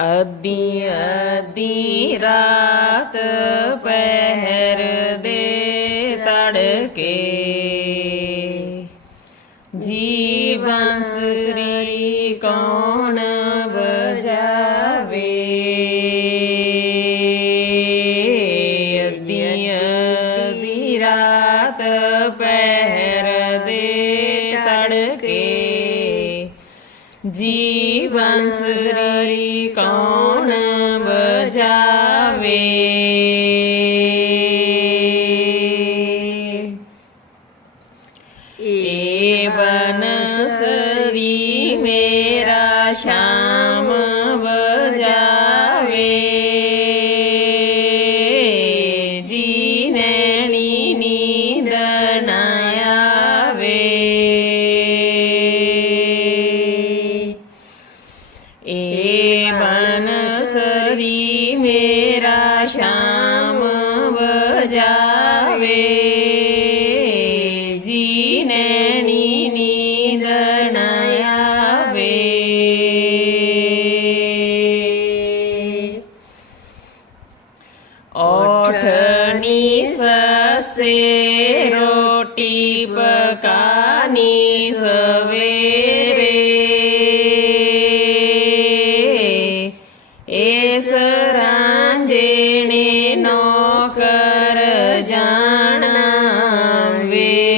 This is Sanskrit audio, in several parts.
ਅਦੀਆਦੀਰਾਤ ਪਹਿਰ ਦੇ ਤੜਕੇ ਜੀਵਨ ਸ੍ਰੀ ਕੌਣ ਤੜਕੇ जीवन जीवसरि कौन बजावे मेरा शाम बजावे जीन मेरा शाम बजावे। जीने जनया वे औठनि से रोटी पकानी सवे जानाम्वे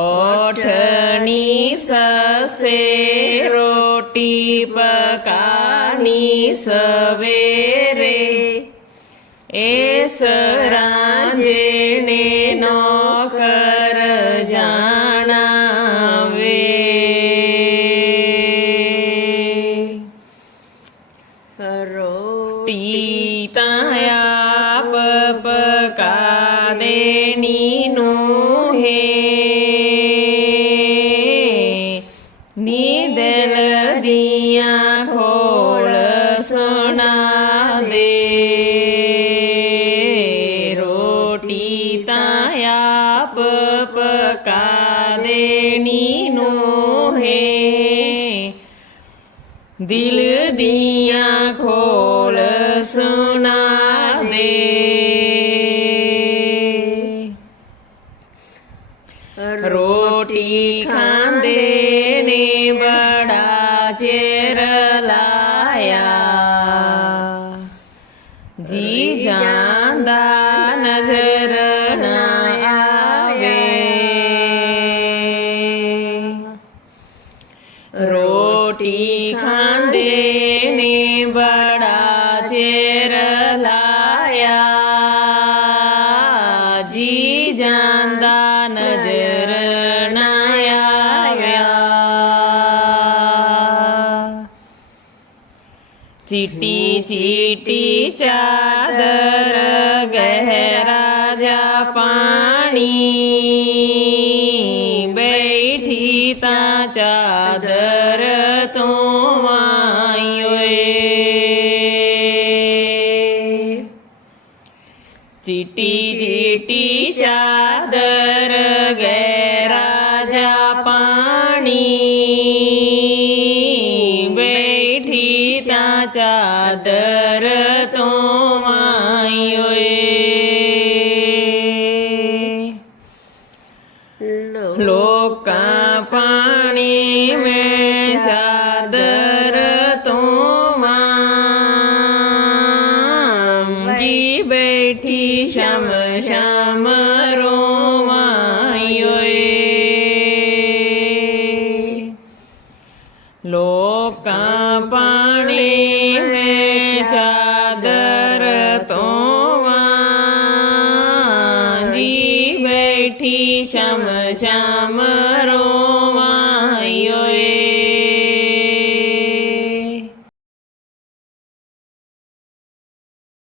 ओठनी ससे रोटी पकानी सवेरे एस रांजे ने नौकर देणी नो हे निदलद्याल सु दे रोटी तया पका देणी नो हे दिल खोल सुना दे खांदे ने बड़ा चेर जी जानदा नजर न आवे रोटी ने बड़ा चेर लाया जी जानदा नजर चीटी चीटी चादर गहरा जा पाणी बैठी ता चादर तो आयो चीटी चीटी चादर गहरा जा पाणी ચાદર તો માયો લોકા પાણી મે ચાદર તો માં જી બેઠી શ્યામ म रोमय